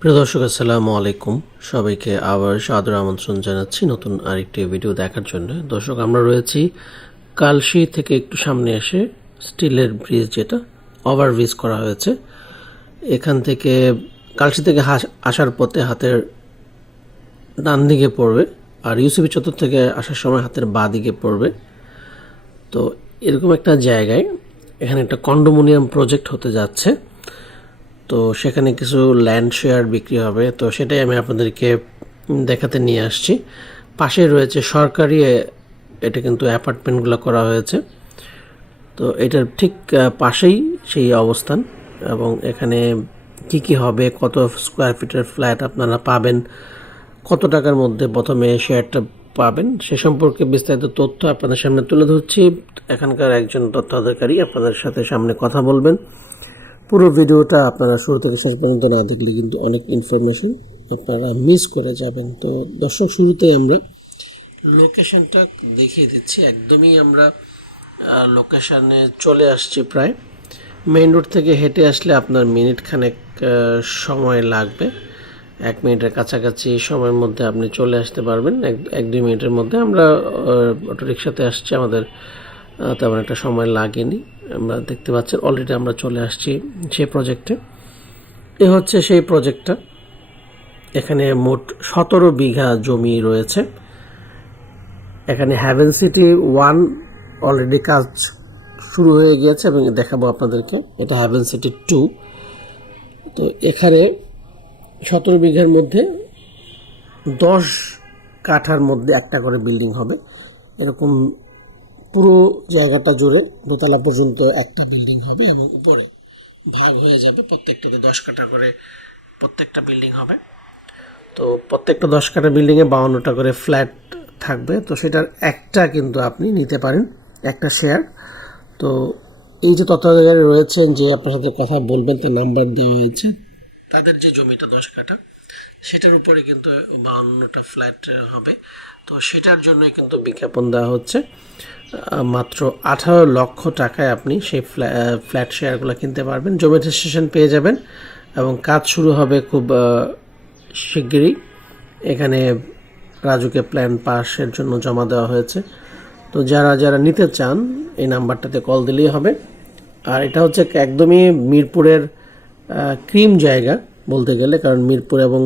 প্রিয় দর্শক, আসসালামু আলাইকুম। সবাইকে আবার সাদর আমন্ত্রণ জানাচ্ছি নতুন আরেকটি ভিডিও দেখার জন্য। দর্শক, আমরা রয়েছি কালশি থেকে একটু সামনে এসে স্টিলের ব্রিজ যেটা ওভারব্রিজ করা হয়েছে। এখান থেকে কালশি থেকে আসার পথে হাতের ডান দিকে পড়বে আর ইউসিবি চত্বর থেকে আসার সময় হাতের বাঁ দিকে পড়বে। তো এরকম একটা জায়গায় এখানে একটা কন্ডোমোনিয়াম প্রজেক্ট হতে যাচ্ছে। তো সেখানে কিছু ল্যান্ড শেয়ার বিক্রি হবে। তো সেটাই আমি আপনাদেরকে দেখাতে নিয়ে আসছি। পাশে রয়েছে সরকারি এটা কিন্তু অ্যাপার্টমেন্টগুলো করা হয়েছে। তো এটার ঠিক পাশেই সেই অবস্থান এবং এখানে কি কি হবে, কত স্কোয়ার ফিটের ফ্ল্যাট আপনারা পাবেন, কত টাকার মধ্যে প্রথমে শেয়ারটা পাবেন, সে সম্পর্কে বিস্তারিত তথ্য আপনাদের সামনে তুলে ধরছি। এখানকার একজন তথ্যাধিকারী আপনাদের সাথে সামনে কথা বলবেন। পুরো ভিডিওটা আপনারা শুরু থেকে শেষ পর্যন্ত না দেখলে কিন্তু অনেক ইনফরমেশন আপনারা মিস করে যাবেন। তো দর্শক, শুরুতেই আমরা লোকেশনটা দেখিয়ে দিচ্ছি। একদমই আমরা লোকেশনে চলে আসছি প্রায়। মেইন রোড থেকে হেঁটে আসলে আপনার মিনিট খানেক সময় লাগবে। এক মিনিটের কাছাকাছি সময়ের মধ্যে আপনি চলে আসতে পারবেন। এক এক দুই মিনিটের মধ্যে আমরা অটো রিক্সাতে আসছি আমাদের তেমন একটা সময় লাগেনি। আমরা দেখতে পাচ্ছেন অলরেডি আমরা চলে আসছি সেই প্রজেক্টে এ হচ্ছে সেই প্রজেক্টটা এখানে মোট সতেরো বিঘা জমি রয়েছে। এখানে হ্যাভেন সিটি ওয়ান অলরেডি কাজ শুরু হয়ে গিয়েছে এবং দেখাবো আপনাদেরকে। এটা হ্যাভেন সিটি টু তো এখানে সতেরো বিঘার মধ্যে দশ কাঠার মধ্যে একটা করে বিল্ডিং হবে। এরকম পুরো জায়গাটা জুড়ে দোতলা পর্যন্ত একটা বিল্ডিং হবে এবং উপরে ভাগ হয়ে যাবে প্রত্যেকটাতে দশ কাঠা করে প্রত্যেকটা বিল্ডিং হবে। তো প্রত্যেকটা দশ কাঠা বিল্ডিংয়ে বাউন্নটা করে ফ্ল্যাট থাকবে। তো সেটার একটা কিন্তু আপনি নিতে পারেন, একটা শেয়ার তো এই যে তত্ত্বাবধানে রয়েছেন যে আপনার সাথে কথা বলবেন, তার নাম্বার দেওয়া হয়েছে। তাদের যে জমিটা দশ কাঠা সেটার উপরে কিন্তু বাউন্নটা ফ্ল্যাট হবে। তো সেটার জন্যই কিন্তু বিজ্ঞাপন দেওয়া হচ্ছে। মাত্র আঠারো লক্ষ টাকায় আপনি সেই ফ্ল্যা- ফ্ল্যাট শেয়ারগুলো কিনতে পারবেন। জমি রেজিস্ট্রেশন পেয়ে যাবেন এবং কাজ শুরু হবে খুব শিগগিরই। এখানে রাজুকে প্ল্যান পাসের জন্য জমা দেওয়া হয়েছে। তো যারা যারা নিতে চান, এই নাম্বারটাতে কল দিলেই হবে। আর এটা হচ্ছে একদমই মিরপুরের ক্রিম জায়গা। বলতে গেলে, কারণ মিরপুর এবং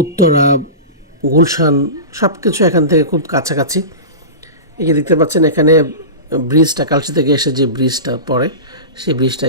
উত্তরা, গুলশান সব কিছু এখান থেকে খুব কাছাকাছি। এই দেখতে পাচ্ছেন এখানে ব্রিজটা কালসি থেকে এসে যে ব্রিজটা পড়ে, সেই ব্রিজটা